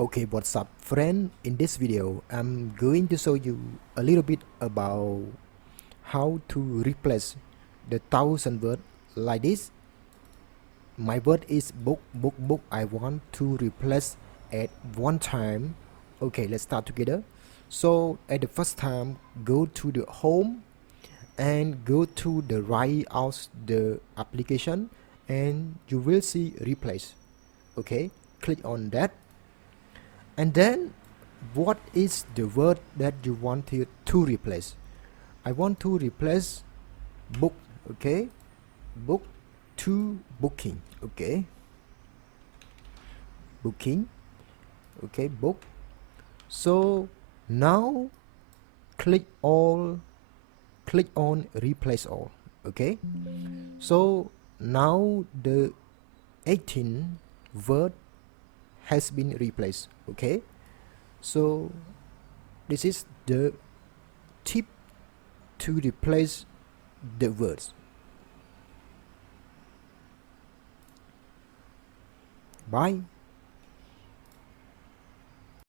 Okay, what's up friend? In this video I'm going to show you a little bit about how to replace the thousand word like this. My word is book, book, book. I want to replace at one time. Okay, let's start together. So at the first time, go to the home and go to the right of the application and you will see replace. Okay, click on that. And then what is the word that you want to replace? I want to replace book. Okay, book to booking. Okay, booking. Okay, book. So now click on replace all. Okay, so now the 18 word has been replaced. Okay, so this is the tip to replace the words. Bye.